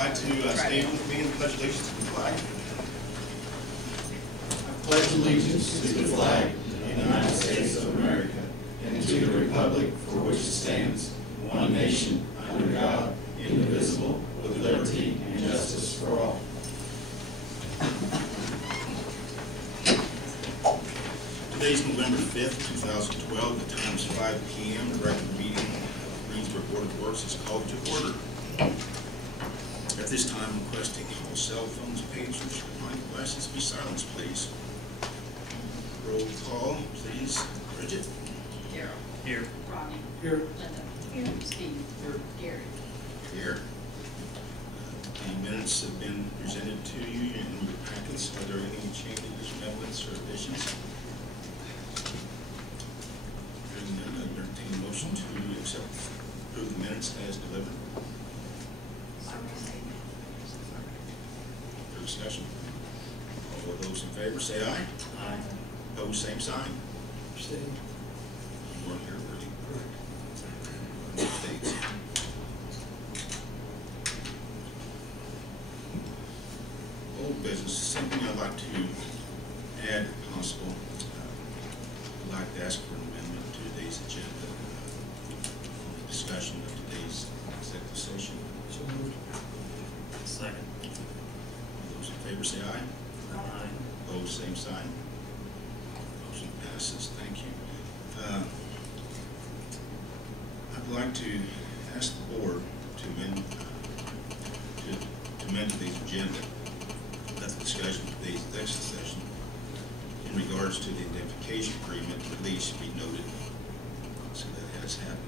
like to stand with me and pledge allegiance to the flag. I pledge allegiance to the flag of the United States of America and to the republic for which it stands, one nation, under God, indivisible, with liberty and justice for all. Today's November 5th, 2012. The time is 5 p.m. The regular meeting of Greensburg Board of Works is called to order. At this time, requesting all cell phones, pagers, and mic devices be silenced, please. Roll call, please. Bridgett. Darrell. Here. Ronnie. Here. Linda. Here. Steve. Here. Gary. Here. The minutes have been presented to you in your packets. Are there any changes, amendments, or additions? Hearing none, I entertain a motion to approve the minutes as delivered. For discussion. All of those in favor say aye. Aye. Opposed, same sign. Abstain. You weren't here, were you? States. Old business, something I'd like to add if possible. I'd like to ask for an amendment to today's agenda on the discussion of today's executive session. So moved. Second. All those in favor say aye. Aye. Opposed, same sign. Motion passes. Thank you. I'd like to ask the board to amend today's agenda. That the discussion of today's executive session in regards to the indemnification agreement release should be noted. So that has happened.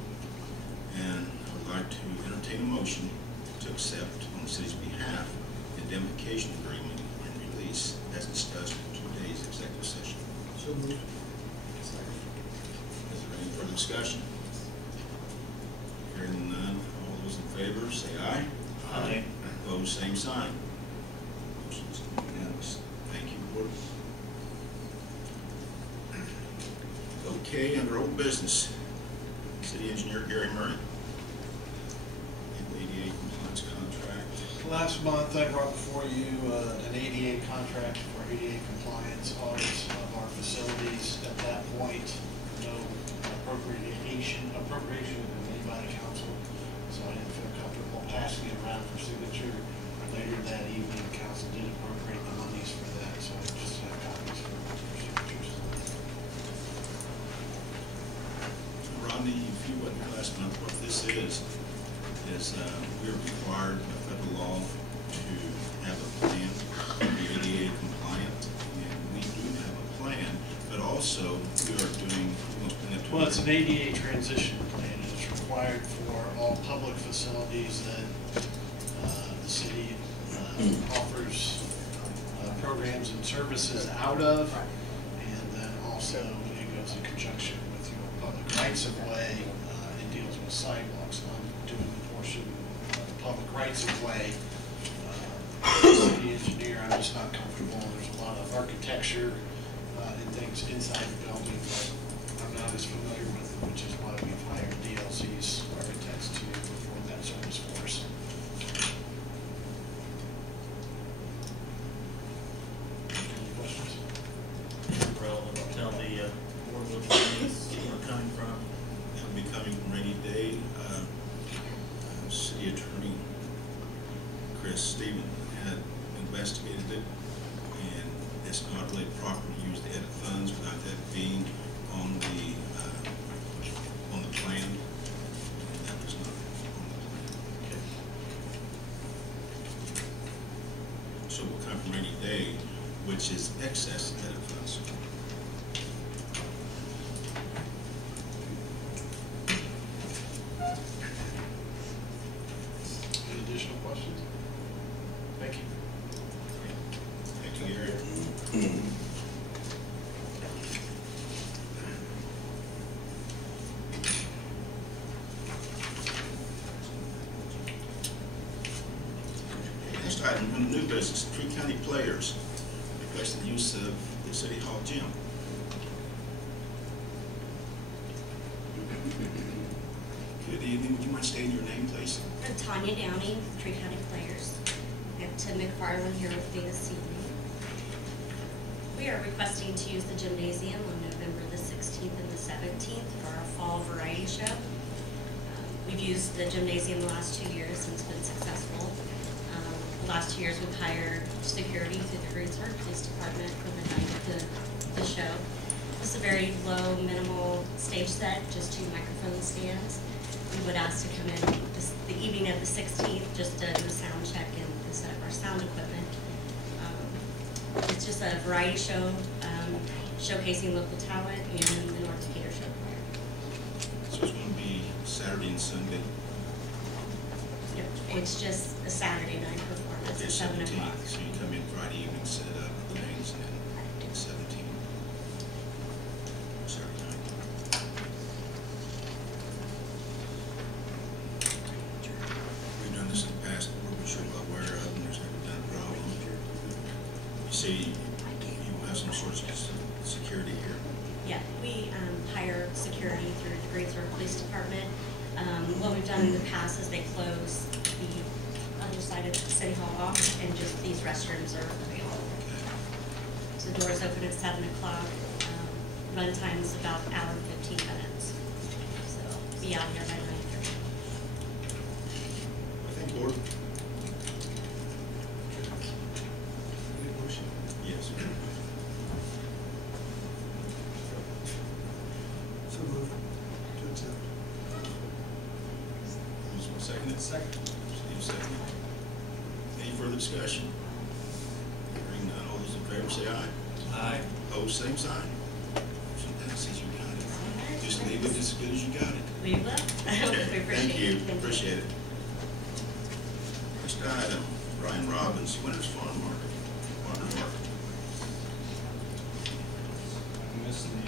And I would like to entertain a motion to accept on the city's behalf the indemnification agreement and release as discussed in today's executive session. So moved. Second. Is there any further discussion? Hearing none, all those in favor say aye. Aye. Opposed, same sign. Motion's unanimous. Thank you, board. Okay, under old business, City Engineer Gary Murray. ADA compliance contract. Last month, I brought before you an ADA contract for ADA compliance audits of our facilities. At that point, no appropriation had been made by the council, so I didn't feel comfortable passing it around for signature. Later that evening, council did appropriate the monies for that, so I just have copies for signatures. Rodney, if you went here last month, what this is we're required by federal law to have a plan to be ADA compliant, and we do have a plan, but also we are doing, Well, it's an ADA transition plan, and it's required for all public facilities that the city offers programs and services out of, and then also it goes in conjunction with your public rights of way. It deals with sidewalks. I'm doing the portion of the public rights of way. As a city engineer, I'm just not comfortable. There's a lot of architecture and things inside the building that I'm not as familiar with, which is why we've hired DLC's architects to perform that service for us. Any questions? Relevant. Tell the board what we're coming from. That will be coming from rainy day. City Attorney Chasteen had investigated it, and it's not really proper to use the edit funds without that being on the plan. And that was not on the plan. Okay. So we'll come from rainy day, which is excess edit funds. Any additional questions? Thank you. Thank you, Gary. Next item, new business, Tree County Players requesting use of the City Hall gym. Good evening. Would you mind stating your name, please? Tanya Downey, Tree County Players. McFarland here with me this evening. We are requesting to use the gymnasium on November the 16th and the 17th for our fall variety show. We've used the gymnasium the last 2 years and it's been successful. The last 2 years we've hired security through the Greensburg Police Department for the night of the show. This is a very low, minimal stage set, just 2 microphone stands. We would ask to come in the evening of the 16th just to do a sound check and set up our sound equipment. It's just a variety show showcasing local talent and the North Decatur Show Choir. So it's going to be Saturday and Sunday. Yep. It's just a Saturday night performance at 7 o'clock. So you come in Friday evening, set up the things, and then 17th. Saturday night. We've done this in the past, we're sure well aware of, and there's never been a problem. You say you will have some sort of security here. Yeah, we hire security through the Greensburg Police Department. What we've done in the past is they close the other side of City Hall off, and just these restrooms are available. So the doors open at 7 o'clock. Run time is about an hour and 15 minutes. So be out here by 9:30. I think, Lord. Yes. So move to accept. Who's going to second it? Second. Steve second. Any further discussion? Hearing none, all those in favor say aye. Aye. Opposed, same sign. Motion passes, you got it. Just leave it as good as you got it. We will. We appreciate Thank you, it. appreciate it. Next item, Bryan Robbins, Winners Farm Market. Farmers Market. I missed the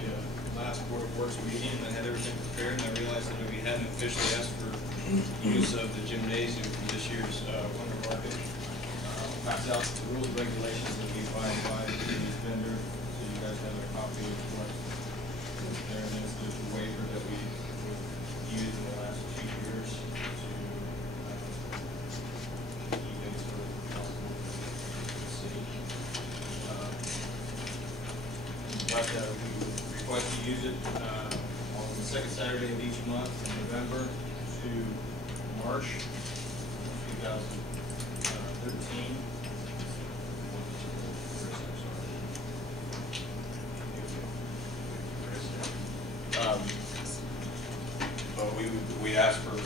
last Board of Works meeting and I had everything prepared, and I realized that we hadn't officially asked for use of the gymnasium for this year's Wonder Market. I'll pass out the rules and regulations that we abide by to these vendor, so you guys have a copy of what's there. And then there's the waiver that we used in the last 2 years to keep things sort of possible for the city. But we request to use it on the second Saturday of each month from November to March 2013. But we asked for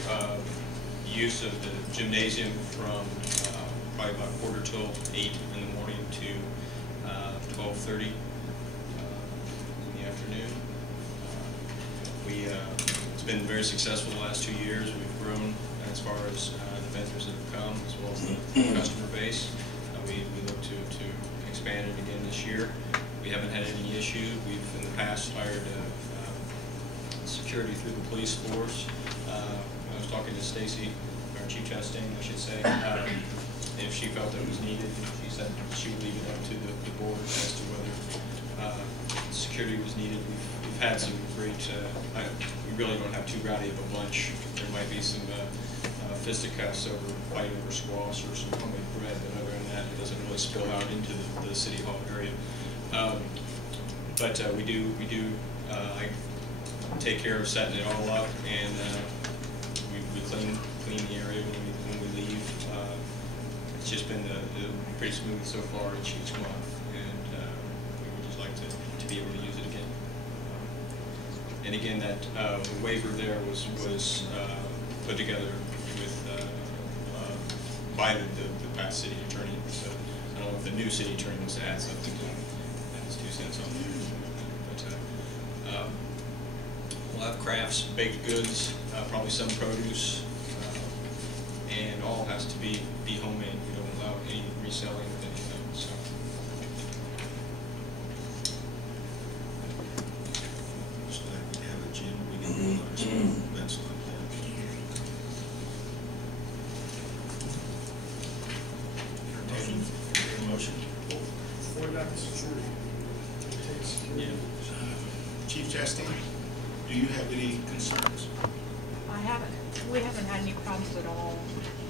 use of the gymnasium from probably about 7:45 in the morning to 12:30 in the afternoon. It's been very successful the last 2 years. We've grown as far as the vendors that have come, as well as the customer base. We look to expand it again this year. We haven't had any issue. We've in the past hired security through the police force. I was talking to Stacy, or Chief Chasteen, I should say, if she felt it was needed. She said she would leave it up to the board as to whether security was needed. We've had some great, we really don't have too rowdy of a bunch. There might be some fisticuffs over fight over squash or some homemade bread, but other than that, it doesn't really spill out into the city hall area. But we do I take care of setting it all up, and we clean the area when we leave. It's just been pretty smooth so far each month, and we would just like to be able to use it again. And again, that the waiver there was put together with by the past city attorney. So I don't know if the new city attorney wants to add something to add his 2 cents on there. But we'll have crafts, baked goods, probably some produce, and all has to be homemade. We don't allow any reselling of anything. So. Just like we have a gym, we can do other small events like that. Motion. What about the security? Take security. Chief Chasteen, do you have any concerns? We haven't had any problems at all,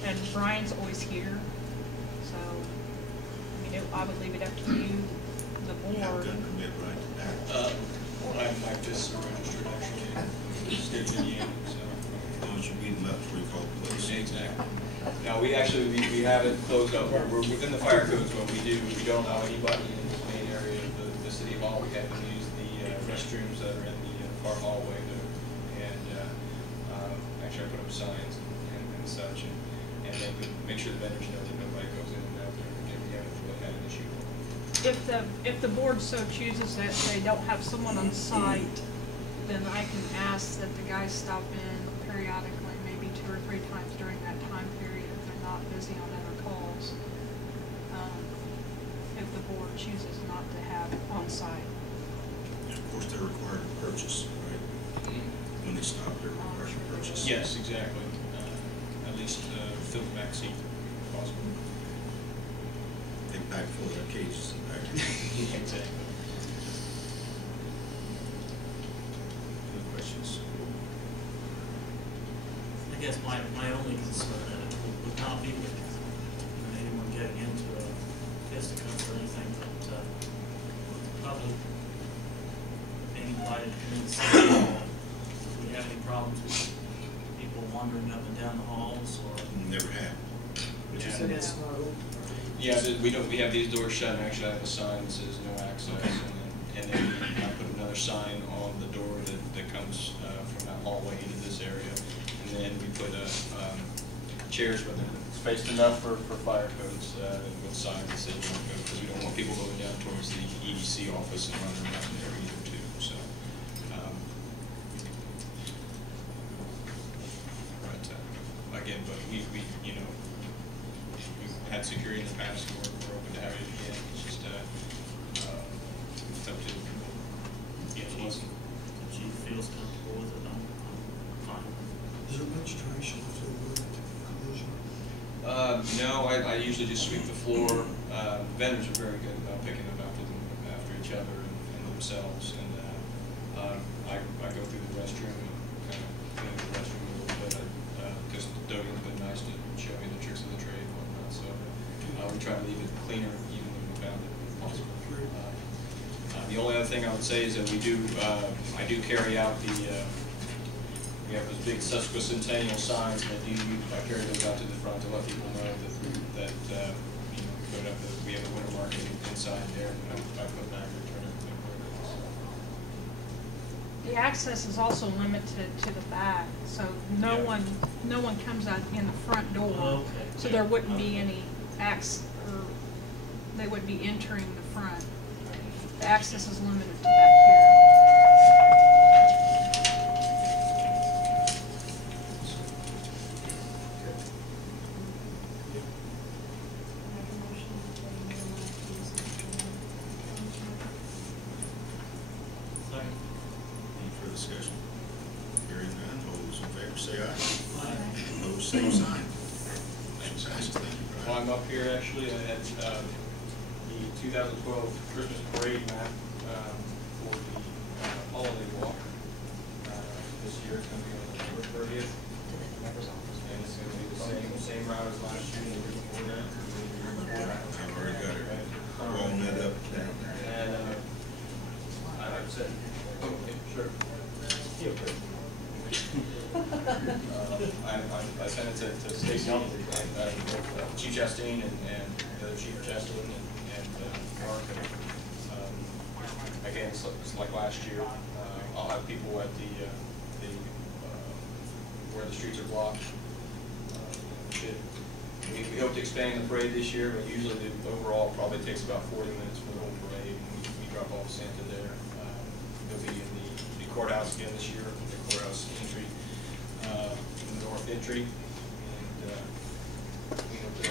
and Brian's always here, so I would leave it up to you, the You have a board. gun permit, right? My fists are registered actually, state of Indiana, so. As long as you beat them up before you call the police. Exactly. Now, we actually, we have it closed up, we're within the fire codes, what we do, we don't allow anybody in this main area of the city hall. We have them use the restrooms that are in the far hallway there, and actually I put up signs and such, and then we make sure the vendors know that nobody goes in and out there, and we haven't really had an issue. If the board so chooses that they don't have someone on site, then I can ask that the guys stop in periodically, maybe 2 or 3 times during that time period if they're not busy on other calls. If the board chooses not to have on site. And of course, they're required to purchase, right? When they stop, they're required to purchase. Yes, exactly. At least fill the back seat if possible. They pack full of their cages and back. Exactly. Any questions? I guess my only concern would not be with anyone getting into a fisticuffs or anything, but public being invited to come in and see, do we have any problems with people wandering up and down the halls or? Never have. But you said it's not open. Yeah, we don't. We have these doors shut, and actually I have a sign that says no access, Okay. and then I put another sign on the door that comes from that hallway into this area, and then we put chairs with spaced enough for fire codes with signs that say don't go, because we don't want people going down towards the EDC office and running around there either too. So, again, but we you know. We've had security in the past, and we're open to having it again. It's just it's up to each person. If she feels comfortable with it, I'm fine. Is there much trash left over at the collision? No, I usually just sweep the floor. Vendors are very good about picking up after each other and themselves. And I go through the restroom and kind of clean the restroom a little bit. Because Dogan's been nice to show me the tricks of the trade and whatnot. So we try to leave it cleaner even when we found it if possible. The only other thing I would say is that we do, I do carry out the, we have those big sesquicentennial signs, and I carry those out to the front to let people know that you know, we have a winter market inside there, and I put back and return everything. The access is also limited to the back, so no one comes out in the front door. Okay. So there wouldn't be any or they would be entering the front. The access is limited to back here. Second. Any further discussion? Hearing none, all those in favor say aye. Aye. Opposed, same sign. Motion passes. Thank you, Brian. While I'm up here, actually, I had the 2012 Christmas parade map for the holiday walk. This year it's going to be on November 30th. And it's going to be the same route as last year and the year before that. I've already got it all net up down there. And I said, okay, sure. I sent it to Stacy and Chief Chasteen and the other Chief Chasteen and Mark. Again, it's like last year. I'll have people at the where the streets are blocked. We hope to expand the parade this year, but usually the overall probably takes about 40 minutes for the whole parade. We drop off Santa there. They'll be in the courthouse again this year, the courthouse entry, in the north entry, and we hope to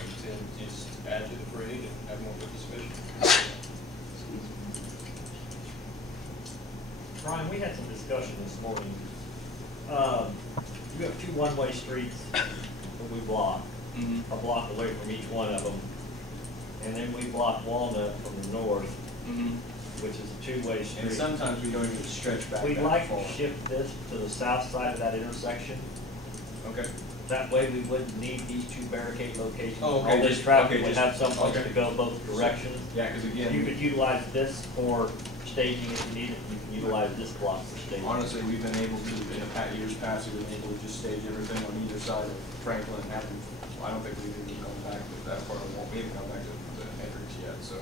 just add to the parade and have more participation. Brian, we had some discussion this morning. You have 2 one-way streets that we block, a block away from each one of them, and then we block Walnut from the north, which is a 2-way street. And sometimes we don't even stretch back We'd that like far. to shift this to the south side of that intersection. Okay. That way we wouldn't need these two barricade locations. Oh, okay, All this just- traffic okay, would just- have some place okay. to go both directions. Yeah, because again. You could utilize this for staging if you need it. You can utilize this block for staging. Honestly, we've been able to, in the years past, we've been able to just stage everything on either side of Franklin and have them, I don't think we've even come back to that part of the wall, we haven't come back to the entrance yet, so.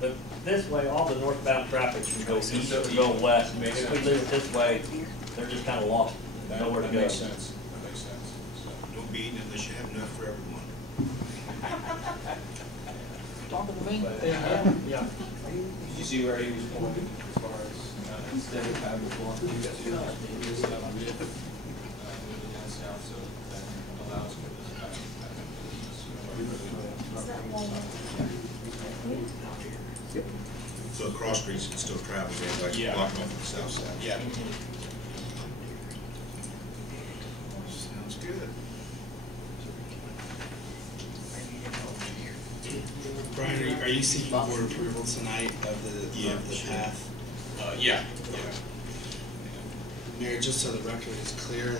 But this way, all the northbound traffic can go east or go west. Makes If we sense. leave it this way, they're just kind of lost, nowhere to That go. makes sense, that makes sense, so. Don't be eating unless you have enough for everyone. Talking to me? Yeah. You see where he was pointing as far as, instead of having one, you guys do have to do stuff with, moving down south, so that allows for this. So cross streets can still travel, they're like Yeah. blocking off the south side. Yeah. Sounds good. Brian, are you seeking board approval tonight of Yeah, the sure. path? Yeah. Mayor, just so the record is clear,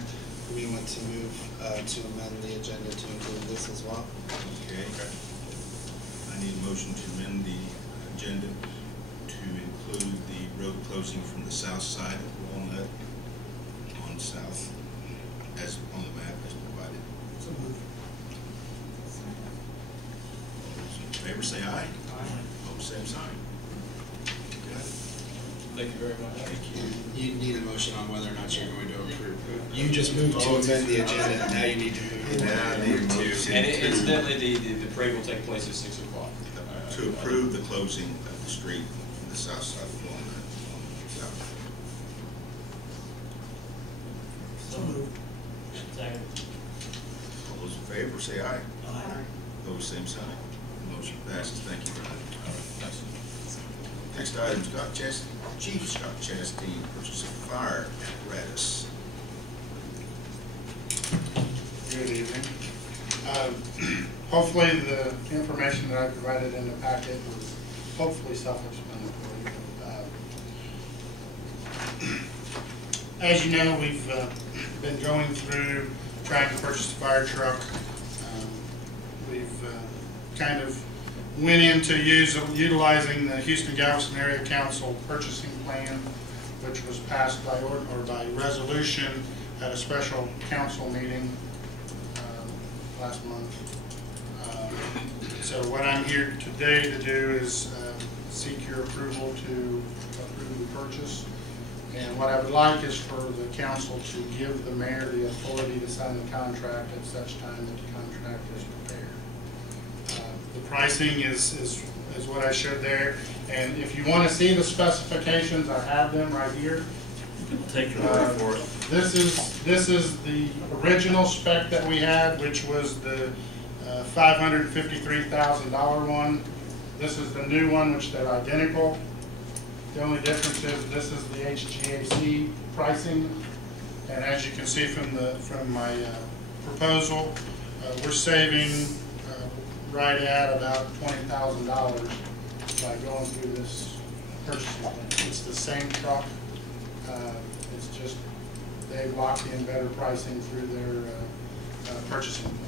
we want to move to amend the agenda to include this as well. Okay. I need a motion to amend the agenda to include the road closing from the south side of Walnut on south, as on the map as provided. So moved. All those in favor say aye. Aye. Opposed, same sign. Got it. Thank you very much. Thank you. You need a motion on whether or not you're going to approve. You just moved to amend the agenda, and now you need to move. Now I need a motion And to- incidentally, the parade will take place at 6 o'clock. to approve the closing of the street from the south side of Walnut on south. So moved. Second. All those in favor say aye. Aye. Opposed, same sign. Motion passes. Thank you, Brian. Thanks. Next item, Chief Scott Chasteen, purchase of fire apparatus. Good evening. Hopefully the information that I provided in the packet was hopefully self-explanatory. As you know, we've been going through trying to purchase a fire truck. We've kind of went into utilizing the Houston-Galveston Area Council purchasing plan, which was passed by resolution at a special council meeting last month. So what I'm here today to do is seek your approval to approve the purchase. And what I would like is for the council to give the mayor the authority to sign the contract at such time that the contract is prepared. The pricing is what I showed there. And if you want to see the specifications, I have them right here. We'll take your word for it. This is the original spec that we had, which was the $553,000 one. This is the new one, which they're identical. The only difference is this is the HGAC pricing, and as you can see from my proposal, we're saving right at about $20,000 by going through this purchasing plan. It's the same truck. It's just they've locked in better pricing through their purchasing plan.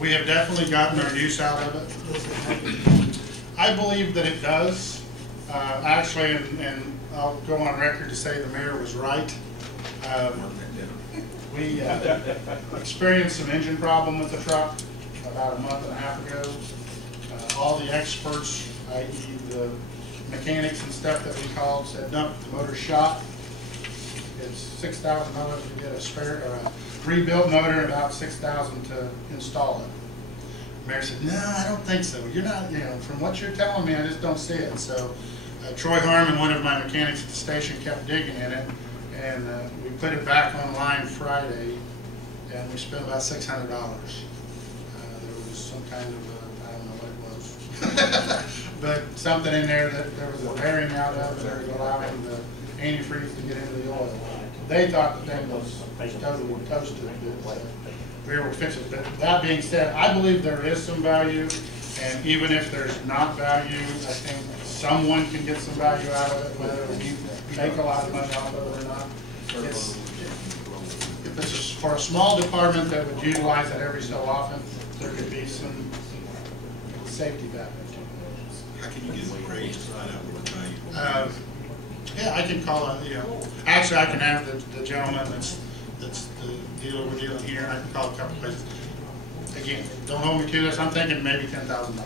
We have definitely gotten our use out of it. I believe that it does. Actually, and I'll go on record to say the mayor was right. We experienced some engine problem with the truck about a month and a half ago. All the experts, i.e. the mechanics and stuff that we called, said, no, the motor's shot. It's $6,000 to get a spare or a rebuilt motor, and about $6,000 to install it. The mayor said, no, I don't think so. You're not, from what you're telling me, I just don't see it. So Troy Harmon, one of my mechanics at the station, kept digging in it, and we put it back online Friday, and we spent about $600. There was some kind of, I don't know what it was, but something in there that there was a bearing out of that was allowing the antifreeze to get into the oil. They thought the thing was totally toasted, but we were able to fix it. But that being said, I believe there is some value, and even if there's not value, I think someone can get some value out of it, whether we make a lot of money off of it or not. If it's for a small department that would utilize it every so often, there could be some safety benefits. How can you get a grade to find out what the value? Yeah, I can call it, actually I can have the gentleman that's the dealer we're dealing here, and I can call a couple places. Again, don't hold me to this, I'm thinking maybe $10,000.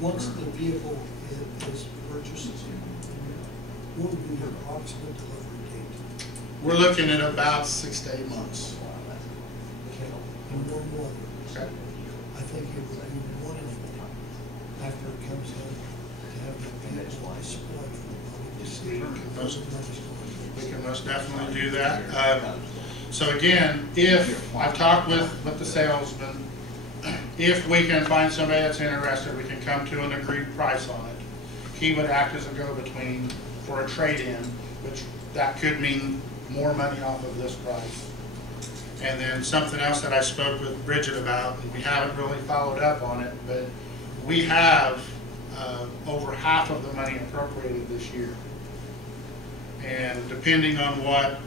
Once the vehicle is purchased, what would be your approximate delivery date? We're looking at about 6 to 8 months. Okay, and one more. Okay. I think it would be wonderful after it comes in to have the vehicle displayed for the public to see where the money's going. We can most definitely do that. So again, if I've talked with the salesman, if we can find somebody that's interested, we can come to an agreed price on it. He would act as a go-between for a trade-in, which that could mean more money off of this price. And then something else that I spoke with Bridgett about, and we haven't really followed up on it, but we have over half of the money appropriated this year. And depending on what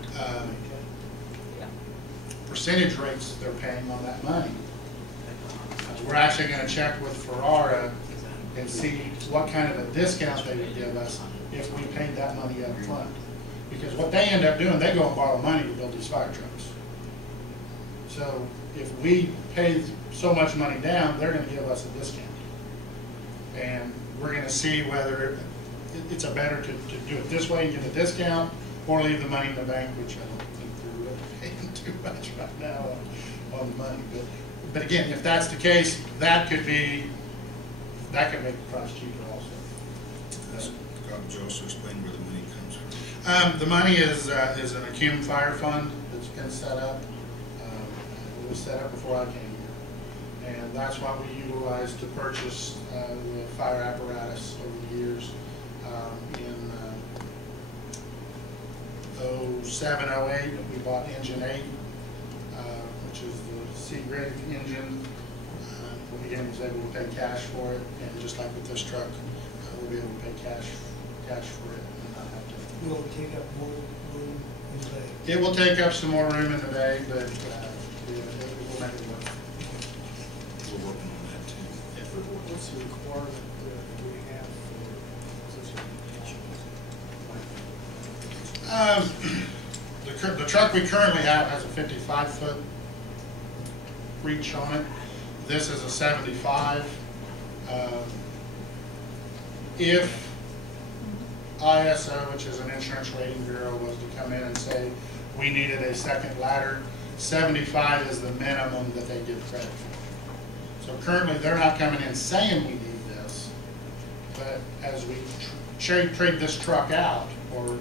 percentage rates they're paying on that money, we're actually going to check with Ferrara and see what kind of a discount they would give us if we paid that money up front. Because what they end up doing, they go and borrow money to build these fire trucks. So if we pay so much money down, they're going to give us a discount. And we're going to see whether it's a better to do it this way and get a discount, or leave the money in the bank, which I don't think they're really paying too much right now on the money. But again, if that's the case, that could make the price cheaper also. Would you also explain where the money comes from? The money is an Acumen Fire Fund that's been set up. It was set up before I came here. And that's what we utilized to purchase the fire apparatus over the years. In 07, 08, we bought Engine 8, which is the C-grade engine. We was able to pay cash for it, and just like with this truck, we'll be able to pay cash for it and not have to. Will it take up more room in the bay? It will take up some more room in the bay, but it will make it work. We're working on that too. What's the requirement that we have for such a? The truck we currently have has a 55-foot reach on it. This is a 75. If ISO, which is an insurance rating bureau, was to come in and say we needed a second ladder, 75 is the minimum that they give credit for. So currently they're not coming in saying we need this, but as we trade this truck out, or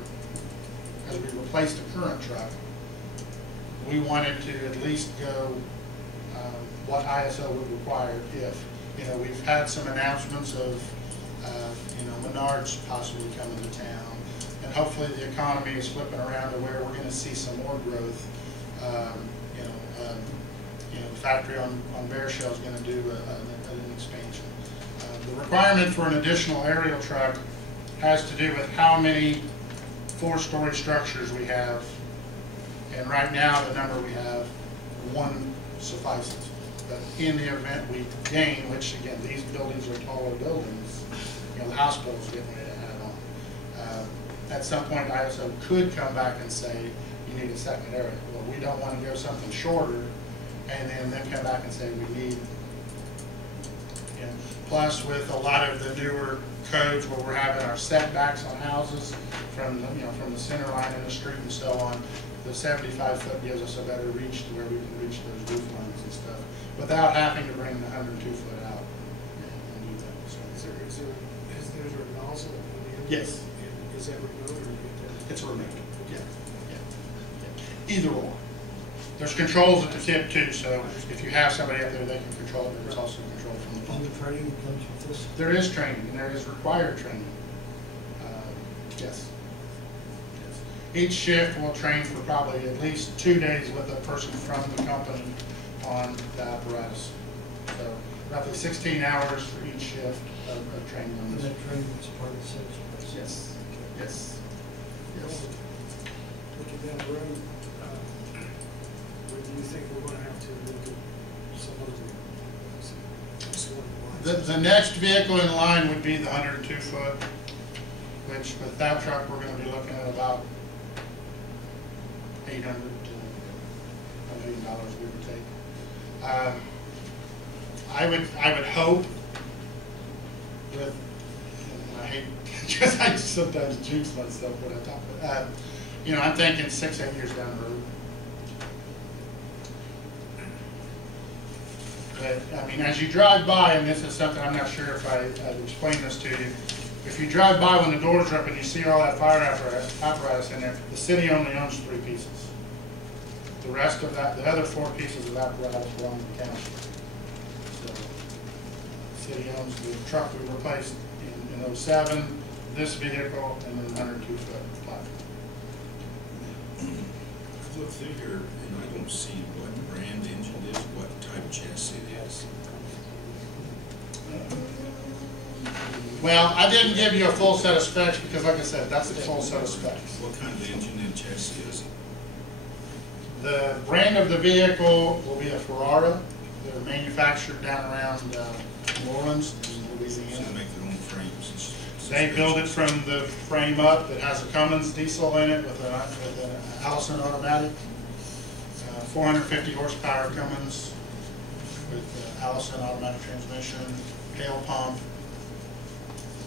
as we replace the current truck, we wanted to at least go what ISO would require if, we've had some announcements of, Menards possibly coming to town, and hopefully the economy is flipping around to where we're going to see some more growth. The factory on Bear Shell is going to do an expansion. The requirement for an additional aerial truck has to do with how many 4-story structures we have, and right now the number we have, 1 suffices. But in the event we gain, which again, these buildings are taller buildings, the house bill is getting ready to add on. At some point, ISO could come back and say, you need a second area. Well, we don't want to go something shorter, and then they come back and say we need. Plus, with a lot of the newer codes where we're having our setbacks on houses from the center line in the street and so on, the 75-foot gives us a better reach to where we can reach those roof lines and stuff without having to bring the 102-foot out and do that. So, Is there a nozzle on the end? yes. Is that remote or you get that? It's a remote. Yeah. Either or. There's controls at the tip too, so if you have somebody up there, they can control it. There's also control from the On pump. the training that comes with this? There is training, and there is required training. Yes. Each shift will train for probably at least 2 days with a person from the company on the apparatus. So roughly 16 hours for each shift of training on And this. that training is part of the sales process. Yes, yes, yes. Looking down the road, what do you think we're gonna have to look at some of The next vehicle in line would be the 102 foot, which with that truck, we're gonna be looking at about $800 to $1 million, give or take. I would hope with, and I hate, because I sometimes jinx myself when I talk, but, you know, I'm thinking 6-8 years down the road. But, I mean, as you drive by, and this is something I'm not sure if I've explained this to you, if you drive by when the doors are up and you see all that fire apparatus in there, the city only owns 3 pieces. The rest of that, the other 4 pieces of apparatus belong to the county. So, the city owns the truck we replaced in 07, this vehicle, and then the 102 foot platform. I look through here and I don't see what brand engine it is, what type of chassis it is. Well, I didn't give you a full set of specs because, like I said, that's the full set of specs. What kind of engine and chassis is it? The brand of the vehicle will be a Ferrara. They're manufactured down around New Orleans, in So Louisiana. they make their own frames? They build it from the frame up. It has a Cummins diesel in it with an Allison automatic. 450 horsepower Cummins with Allison automatic transmission, tail pump.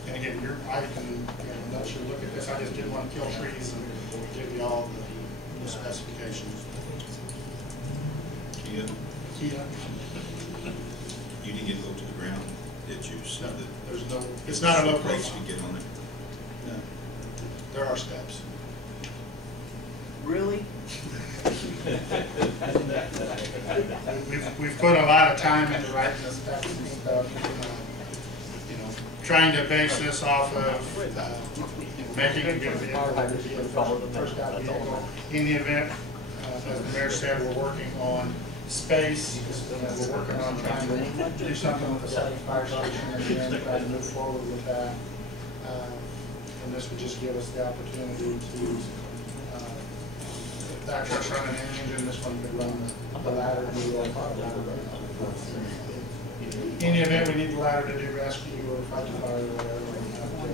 And again, I can let you look at this. I just didn't want to kill trees and give you all the specifications. Kia? Kia. You didn't get low to the ground, did you? So No, that there's no. It's not a low place profile. to get on it. No, there are steps. Really? We've put a lot of time into writing the specs and stuff. You know, trying to base this off of making a good vehicle, first out vehicle. In the event, as the mayor said, we're working on space. We're working on trying to do something with the second fire station and then try to move forward with that. And this would just give us the opportunity to, if that truck's running an engine, this one could run the ladder and do all five ladder. In the event we need the ladder to do rescue or fight the fire or whatever, we have to,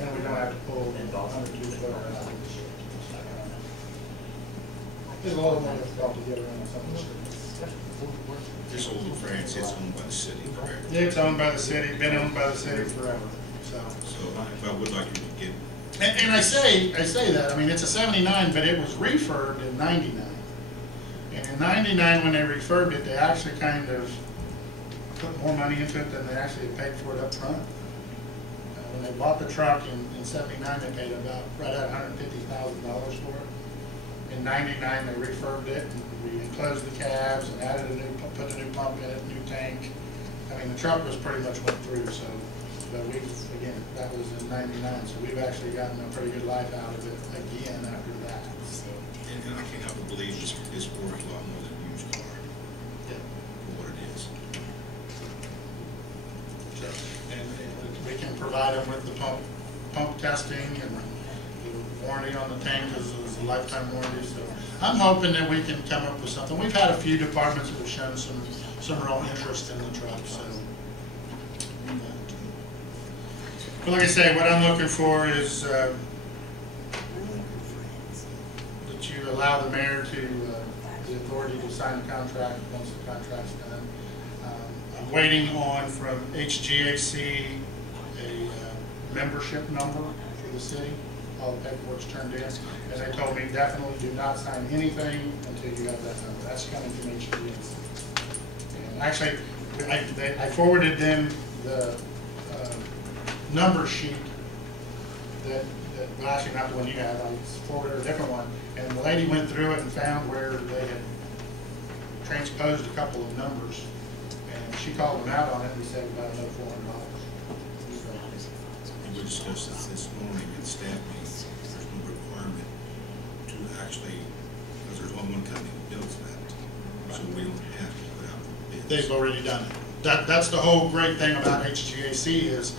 and we don't have to pull 102 foot out. It's a little more difficult to get around some of the streets. This old France, it's owned by the city, correct? It's owned by the city, been owned by the city forever, so. So if I would like you to get, And I say that, I mean, it's a 79, but it was refurbed in 99. And in 99, when they refurbed it, they actually kind of put more money into it than they actually paid for it up front. When they bought the truck in 79, they paid about right at $150,000 for it. In 99, they refurbed it, and we enclosed the cabs and added put a new pump in it, new tank. I mean, the truck was pretty much went through, so, but again, that was in 99, so we've actually gotten a pretty good life out of it again after that. So, and I can't help but believe it's worth a lot more than a used car yeah. for what it is. And we can provide them with the pump testing and the warranty on the tank is a lifetime warranty. So I'm hoping that we can come up with something. We've had a few departments that have shown some real interest in the truck. So, but like I say, what I'm looking for is that you allow the mayor to the authority to sign the contract once the contract's done. I'm waiting on from HGAC a membership number for the city. All the paperwork's turned in, and they told me definitely do not sign anything until you have that number. That's coming from HGAC. And actually, I forwarded them the number sheet that well, actually not the one you had. I forwarded a different one, and the lady went through it and found where they had transposed a couple of numbers. She called them out on it and we saved about another $400. We discussed this morning in staff meetings. There's no requirement to actually, because there's only one company that builds that, so we don't have to put out bids. They've already done it. that's the whole great thing about HGAC is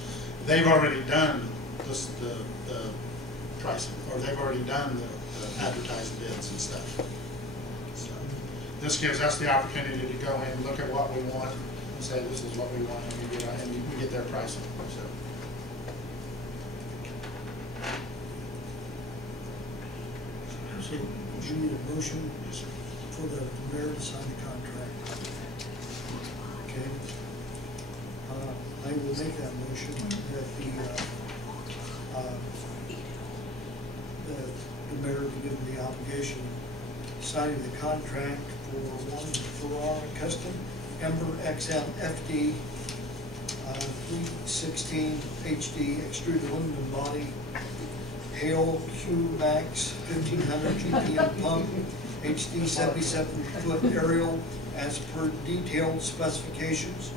they've already done this, the pricing, or they've already done the advertised bids and stuff. So this gives us the opportunity to go in, look at what we want, and say this is what we want, and we get their pricing. So. So, you need a motion for the mayor to sign the contract. Okay. I will make that motion that the mayor be given the obligation signing the contract for our custom Ember XM FD 316 HD extruded aluminum body Hale Q Max 1500 GPM pump HD 77-foot aerial as per detailed specifications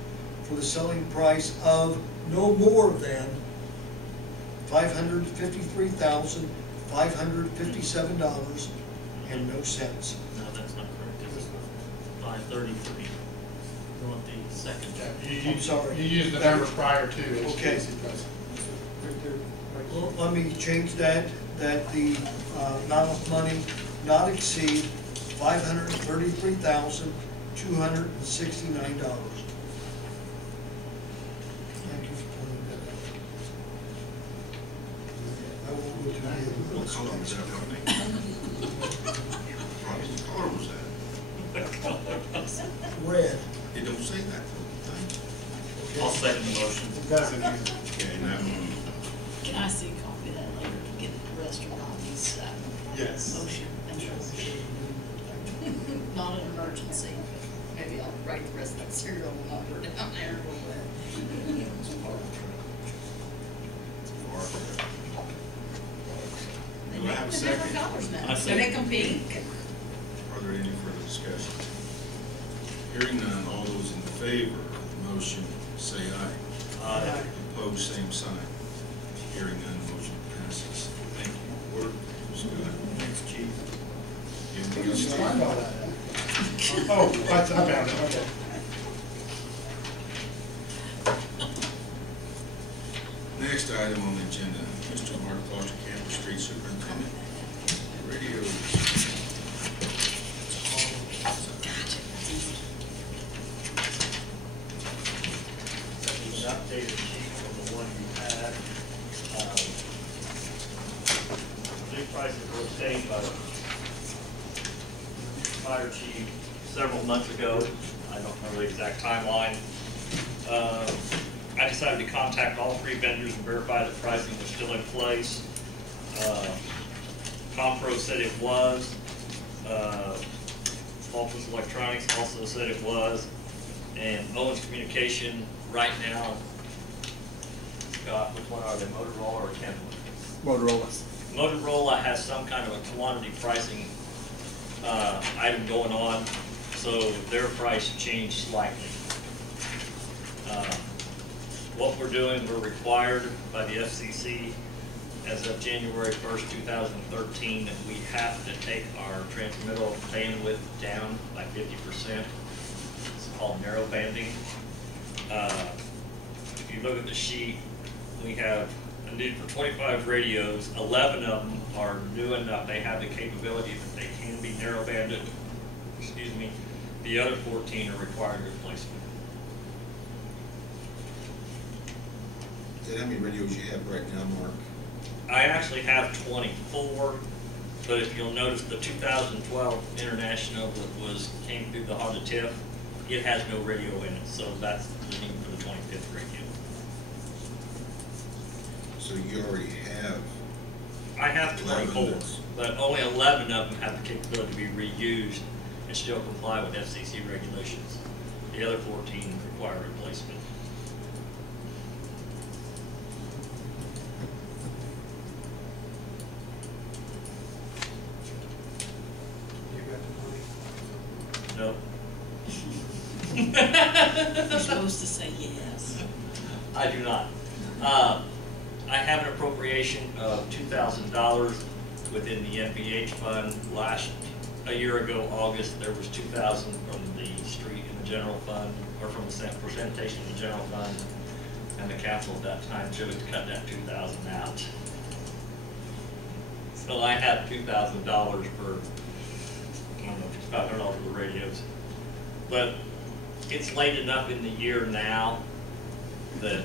for the selling price of no more than $553,557 and no cents. No, that's not correct. It's 533. You want the second? I'm sorry. You used the numbers prior to HGAC Okay. pricing. Well, let me change that the amount of money not exceed $533,269. Thank you for pointing that out. I won't go to What color was that, Rodney? Rodney, what color was that? red. It don't say that, though. I'll second the motion. It doesn't either. Okay, now, Can I see a copy of that later to get the rest of Rodney's Yes. motion? Not an emergency. Maybe I'll write the rest of that serial number down there a little bit. They Do I make have a the different second? colors now. I They second. make them pink. Are there any further discussion? Hearing none, all those in favor of the motion say aye. Aye. Opposed, same sign. Hearing none, motion passes. Thank you. Word, Scott. Thanks, Chief. Anything else? Find all that. Oh, I found it, okay. Next item on the agenda, Mr. Mark Klosterkemper, Street Superintendent. Radios. An updated sheet from the one you had. New prices were obtained by the fire chief several months ago. I don't know the exact timeline. I decided to contact all three vendors and verify that pricing was still in place. Compro said it was. Office Electronics also said it was. And Owens Communication right now, Scott, which one are they, Motorola or Kenwood? Motorola. Motorola has some kind of a commodity pricing item going on, so their price changed slightly. What we're doing, we're required by the FCC as of January 1st, 2013, that we have to take our transmittal bandwidth down by 50%. It's called narrow banding. If you look at the sheet, we have a need for 25 radios. 11 of them are new enough, they have the capability that they can be narrow banded. Excuse me. The other 14 are required replacement. Is that how many radios you have right now, Mark? I actually have 24, but if you'll notice the 2012 International that came through the Honda TIF, it has no radio in it, so that's the need for the 25th radio. So you already have. I have 11 24, that's- but only 11 of them have the capability to be reused and still comply with FCC regulations. The other 14 require replacement. You got the money? Nope. You're supposed to say yes. I do not. I have an appropriation of $2,000 within the NVH fund. A year ago, August, there was $2,000 from the street and the general fund, or from the presentation of the general fund, and the council at that time chose to cut that 2,000 out. So I had $2,000 for, I don't know, $500 for the radios. But it's late enough in the year now that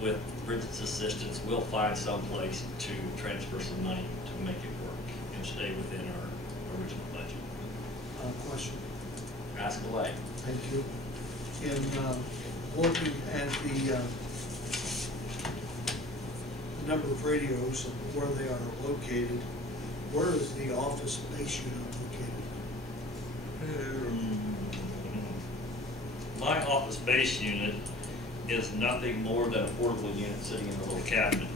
with Bridget's assistance, we'll find some place to transfer some money to make it work and stay within our original budget. Question. Ask away. Thank you. In looking at the number of radios and where they are located, where is the office base unit located? My office base unit is nothing more than a portable unit sitting in a little cabinet.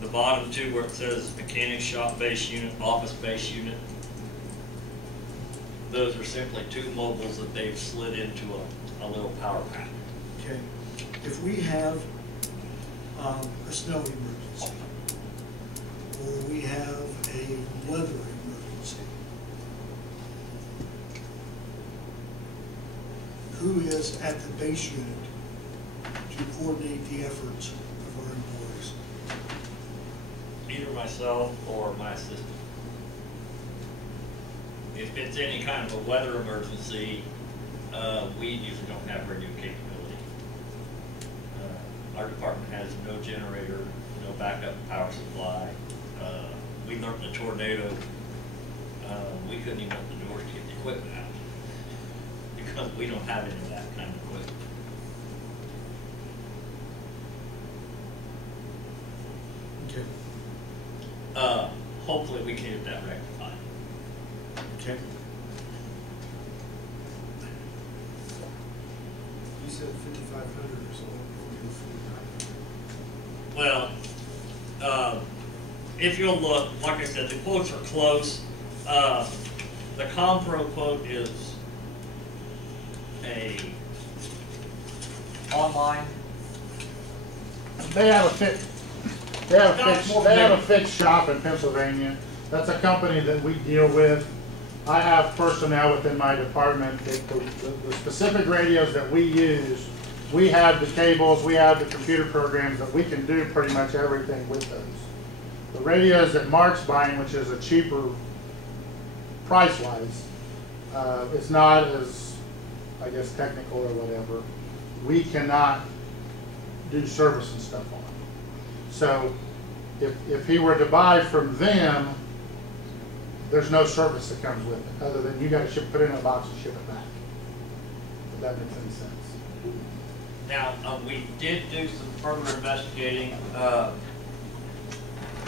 The bottom two where it says mechanic shop base unit, office base unit, those are simply two mobiles that they've slid into a little power pack. Okay. If we have a snow emergency, or we have a weather emergency, who is at the base unit to coordinate the efforts of our employees? Either myself or my assistant. If it's any kind of a weather emergency, we usually don't have radio capability. Our department has no generator, no backup power supply. We learned in a tornado, we couldn't even open the doors to get the equipment out because we don't have any of that kind of equipment. Okay. Hopefully we can get that rectified. Okay. You said 5,500 or so. Well, if you'll look, like I said, the quotes are close. The Compro quote is a online. They have a fixed shop in Pennsylvania. That's a company that we deal with. I have personnel within my department that the specific radios that we use, we have the cables, we have the computer programs that we can do pretty much everything with those. The radios that Mark's buying, which is a cheaper price-wise, it's not as, I guess, technical or whatever. We cannot do service and stuff on it. So if he were to buy from them, there's no service that comes with it, other than you got to put it in a box and ship it back. If that makes any sense. Now, we did do some further investigating.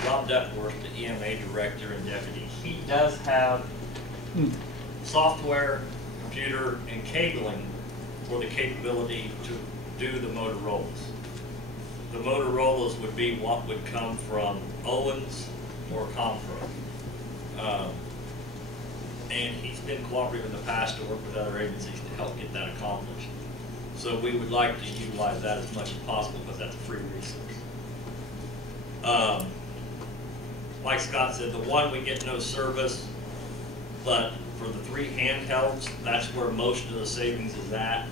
Rob Duckworth, the EMA director and deputy, he does have software, computer, and cabling for the capability to do the Motorola's. The Motorola's would be what would come from Owens or Compro. And he's been cooperative in the past to work with other agencies to help get that accomplished. So we would like to utilize that as much as possible because that's a free resource. Like Scott said, the one we get no service, but for the three handhelds, that's where most of the savings is at.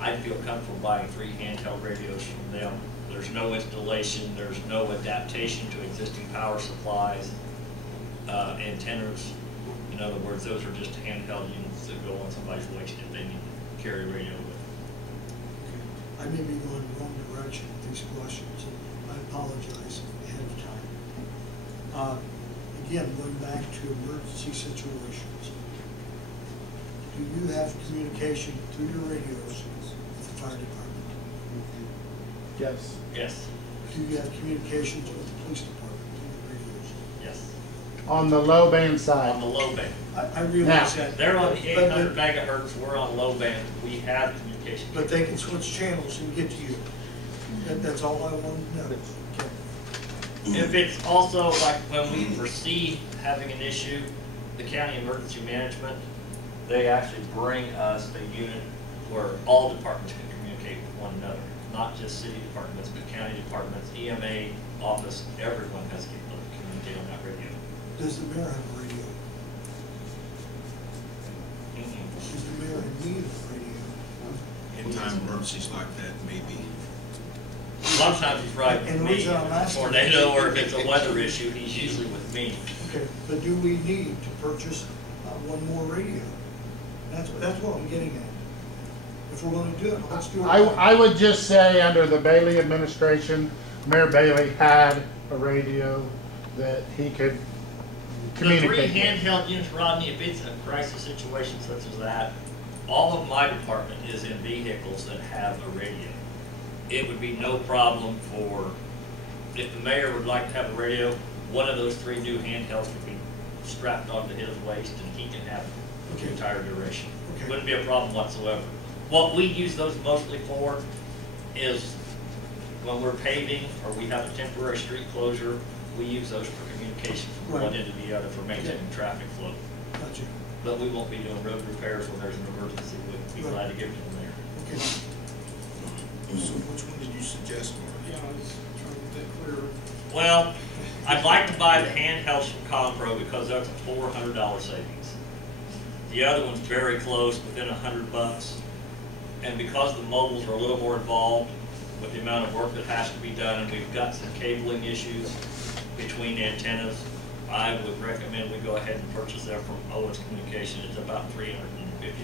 I feel comfortable buying 3 handheld radios from them. There's no installation, there's no adaptation to existing power supplies, antennas. In other words, those are just handheld units that go on somebody's waist if they need to carry a radio with. I may be going the wrong direction with these questions, and I apologize ahead of time. Again, going back to emergency situations, do you have communication through your radios with the fire department? Yes. Yes. Do you have communications with the police department through your radios? Yes. On the low band side. On the low band. I realize that. They're on the 800 megahertz, we're on low band. We have communication. But they can switch channels and get to you. That's all I want to know. Okay. If it's also like when we foresee having an issue, the county emergency management, they actually bring us a unit where all departments can communicate with one another. Not just city departments, but county departments, EMA, office, everyone has to communicate on that radio. Does the mayor have a radio? Mr. Mayor, I need a radio. In time emergencies like that, maybe. A lot of times he's right with And the me, reason I'm asking- tornado, or if it's a weather issue, he's usually with me. Okay, but do we need to purchase one more radio? That's what I'm getting at. If we're gonna do it, let's do it. I would just say, under the Bailey administration, Mayor Bailey had a radio that he could The three communicate with. handheld units, Rodney, if it's a crisis situation such as that, all of my department is in vehicles that have a radio. It would be no problem for, if the mayor would like to have a radio, one of those three new handhelds would be strapped onto his waist and he can have it the entire duration. Okay. Wouldn't be a problem whatsoever. What we use those mostly for is when we're paving or we have a temporary street closure, we use those for communication from one Right. end to the other for maintaining traffic flow. Gotcha. But we won't be doing road repairs when there's an emergency. We'd be glad to give it to them there. Okay. So which one did you suggest, Yeah, Marty? I was trying to get that clear. Well, I'd like to buy the handhelds from Compro because that's a $400 savings. The other one's very close, within $100. And because the mobiles are a little more involved with the amount of work that has to be done, and we've got some cabling issues between antennas, I would recommend we go ahead and purchase that from Owens Communication. It's about $350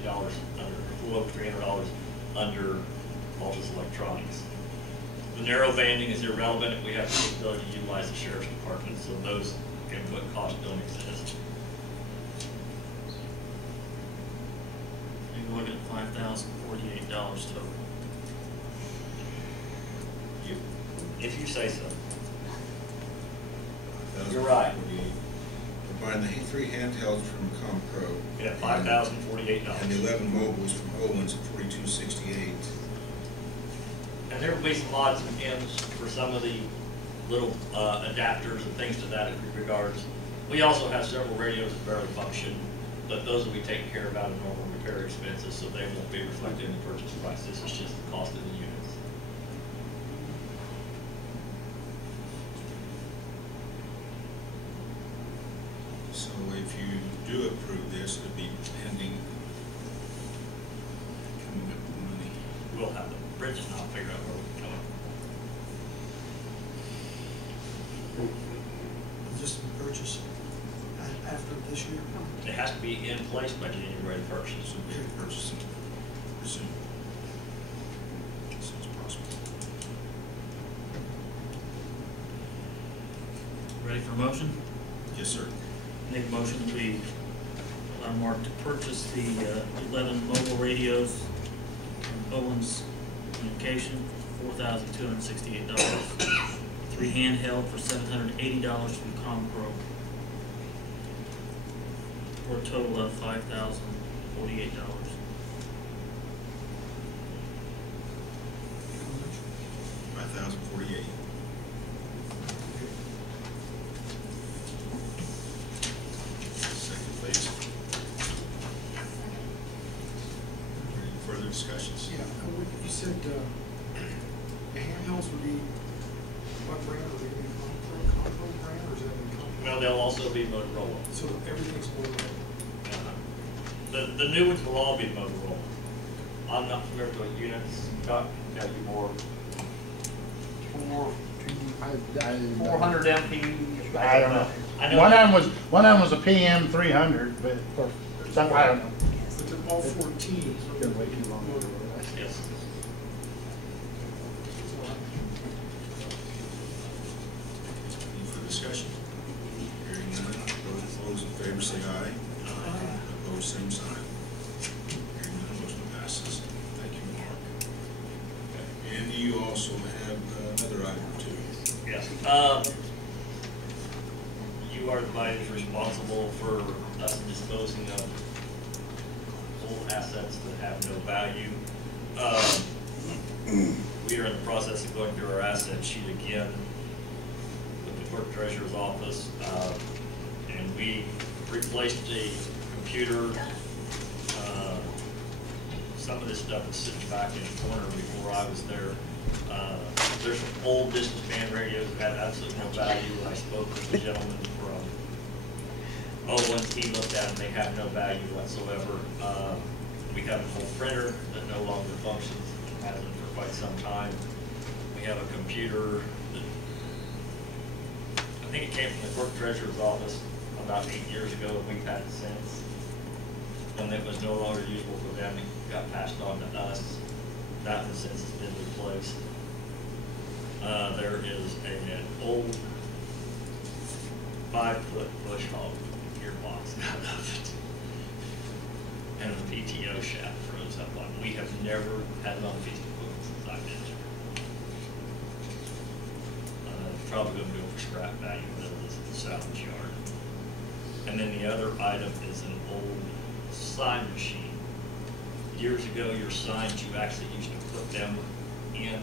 under, a little over $300 under Altus Electronics. The narrow banding is irrelevant if we have the ability to utilize the sheriff's department, so those input costs don't exist. You're looking at $5,048 total. You, if you say so. 1,048. You're right. We're buying the three handhelds from Compro. Yeah, $5,048. And the 11 mobiles from Owens at $4,268. And there will be some odds and ends for some of the little adapters and things to that regards. We also have several radios that barely function, but those will be taken care of out of normal repair expenses, so they won't be reflected in the purchase price. This is just the cost of the units. So if you do approve this, it'll be pending coming up with money. We'll have the Bridgett and I'll figure out where we can come up. Is this to be purchased after this year? It has to be in place by January 1st. So we have to purchase it soon. As soon as possible. Ready for a motion? Yes, sir. Make a motion that we allow Mark to purchase the 11 mobile radios from Owens Communication for $4,268. 3 handheld for $780 from Compro. For a total of $5,048. $5,048. Second, please. Any further discussions? Yeah, you said, the handhelds would be, what brand, are they gonna be Compro brand, or is that gonna be Compro? Well, they'll also be Motorola. So everything's Motorola. The new ones will all be Motorola. I'm not familiar with the units. Chuck can tell you more. 400 MPU. I don't know. I know One that- of them was a PM 300, but or something, I don't know. But they're all 14. so Been way too long. Motorola. Yes. Any further discussion? Hearing none, those in favor say aye. Aye. Opposed, same sign. Hearing none, motion passes. Thank you, Mark. And you also have another item or two. Yes. You are the body that's responsible for us disposing of old assets that have no value. We are in the process of going through our asset sheet again with the clerk treasurer's office, and we replaced the computer. Some of this stuff is sitting back in the corner before I was there. There's some old distance band radios that have absolutely no value. I spoke with the gentleman from All ones he looked at, and they have no value whatsoever. We have a whole printer that no longer functions, hasn't for quite some time. We have a computer that, I think it came from the clerk treasurer's office about 8 years ago, and we've had it since. And it was no longer usable for them, it got passed on to us. That one since has been replaced. There is an old 5-foot bush hog gearbox out of it. And the PTO shaft froze up on. We have never had it on a piece of equipment since I've been here. Probably going to go for scrap value, but it's the salvage yard. And then the other item is an old sign machine. Years ago, your signs, you actually used to put them in,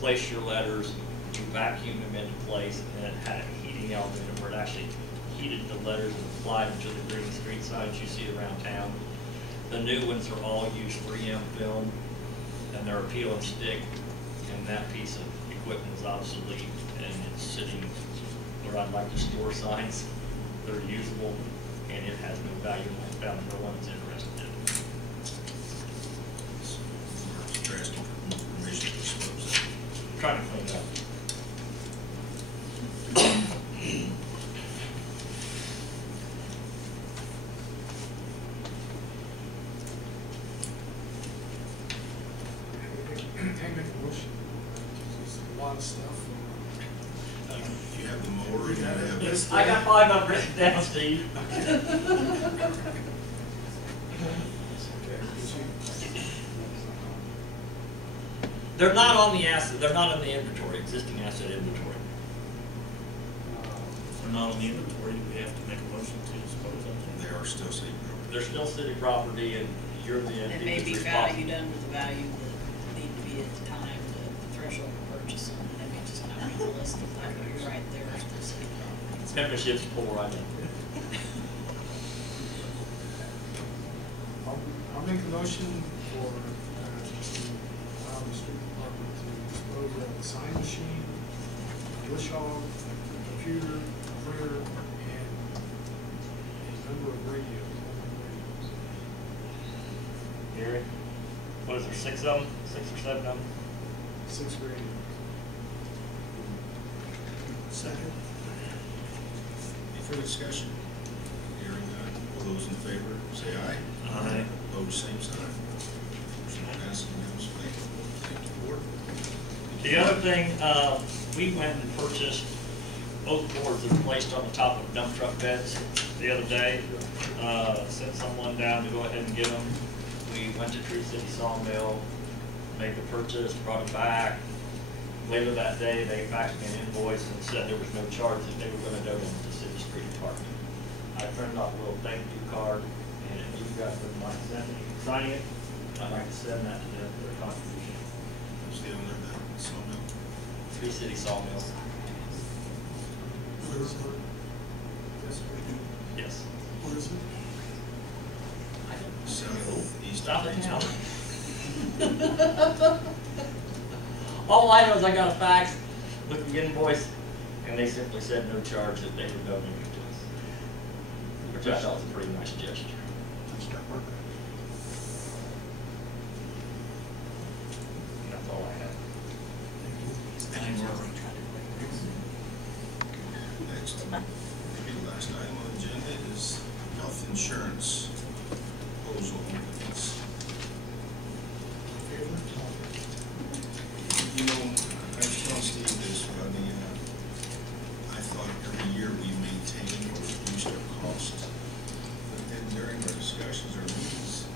place your letters, you vacuum them into place, and it had a heating element in it where it actually heated the letters and applied them to the green street signs you see around town. The new ones are all use 3M film, and they're a peel and stick, and that piece of equipment is obsolete, and it's sitting where I'd like to store signs. They're usable, and it has no value, and I found no one that's interested in it. We're asking for permission to dispose of it. I'm trying to clean it up. Hey, make a motion. There's a lot of stuff. You have the mower, you have this. I got 5 up written down, Steve. They're not on the asset, they're not on the inventory, existing asset inventory. They're not on the inventory, do we have to make a motion to dispose of them? They are still city property. They're still city property, and you're the It entity may that's be responsible. valued under the value that need to be at the time, the threshold for purchase, and maybe just not read the list, like, you're right there, it's the city property. Membership's pull right in. I'll make a motion for, to allow the street department to dispose of the sign machine, bush hog, computer, printer, and a number of radios. Gary, what is there, 6 of them? 6 or 7 of them? 6 radios. Second. Any further discussion? Hearing none. All those in favor, say aye. Aye. Opposed, same sign. Motion passes unanimously. Thank you, board. The other thing, we went and purchased both boards that are placed on the top of dump truck beds the other day. Sent someone down to go ahead and get them. We went to Tree City Sawmill, made the purchase, brought it back. Later that day, they faxed me an invoice and said there was no charge, that they were going to donate it to the city street department. I printed off a little thank you card, and if you guys would mind signing it, I'd like to send that to them for their contribution. Who's the owner of that sawmill? Tree City Sawmill. Where is it? Yes, Yes. where is it? Southeast. Stop it now. All I know is I got a fax with the invoice, and they simply said no charge, that they were donating it to us. Which I thought was a pretty nice gesture. And that's all I have. Next, maybe the last item on the agenda is health insurance proposal. You know, I was telling Steve this, Rodney, I thought every year we maintained or reduced our costs. But then during our discussions, our meetings,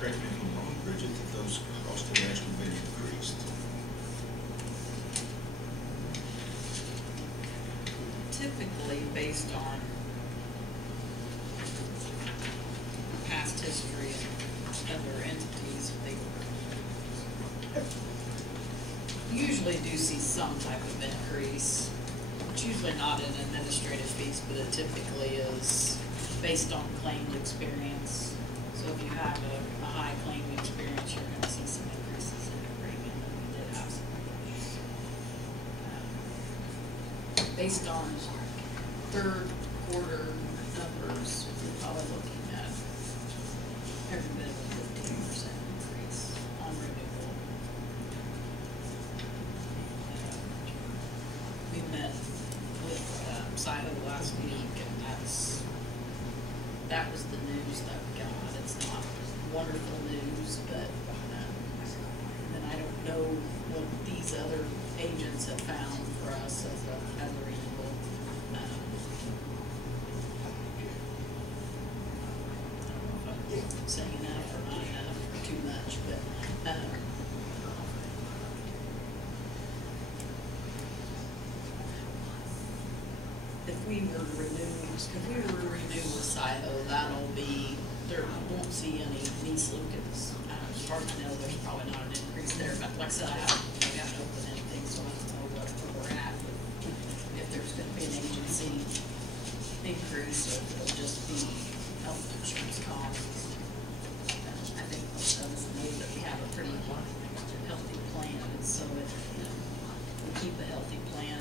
correct me if I'm wrong, Bridgett, that those costs have actually been increased. Typically, based on past history and other entities, they usually do see some type of increase. It's usually not in administrative fees, but it typically is based on claimed experience. So if you have a high claimed experience, you're gonna see some increases in your premium, and we did have some. Based on third quarter numbers, we're probably looking at every bit of a 15% increase on renewal. We met with SIHO last week, and that was the news that we got. It's not wonderful news, but and then I don't know what these other agents have found for us as a renewal. I don't know if I'm saying enough or not enough or too much, but if we were to renew with SIHO, that'll be, there, you won't see any Nice Lucas. As far as I know, there's probably not an increase there, but like I said, I haven't opened anything, so I don't know where we're at. If there's gonna be an agency increase, or if it'll just be health insurance costs. I think most of us know that we have a pretty healthy plan, and so if, we keep a healthy plan,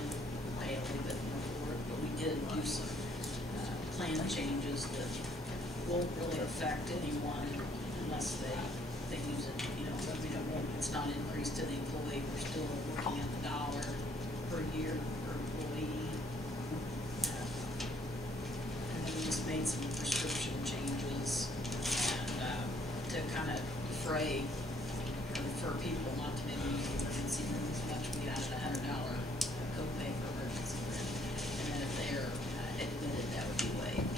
pay a little bit more for it, but we did do some plan changes that won't really affect anyone unless they use it, it's not increased to the employee, we're still looking at the dollar per year per employee. And then we just made some prescription changes and to kind of defray or for people not to maybe use emergency room as much. We added $100 copay for emergency room, and then if they're admitted, that would be waived.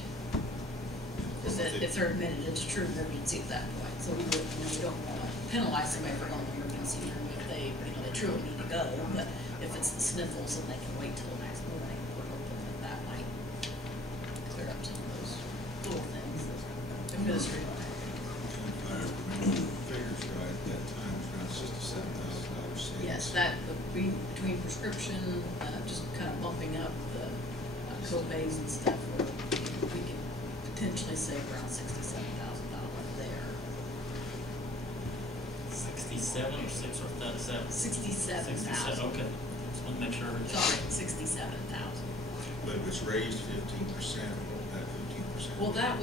Because if they're admitted, it's a true emergency at that point. So we would, we don't want to penalize somebody for going to the emergency room if they, they truly need to go. But if it's the sniffles, then they can wait till the next morning. We're hoping that might clear up some of those little things that administrative. Figures right at that time was around $67,000 savings. Yes, that between prescription, just kind of bumping up the co-pays and stuff, we could potentially save around $67,000 there. 67 or 6 or 7? 67,000. Okay. Just want to make sure. Sorry, 67,000. But if it's raised 15%, that 15%. Well, that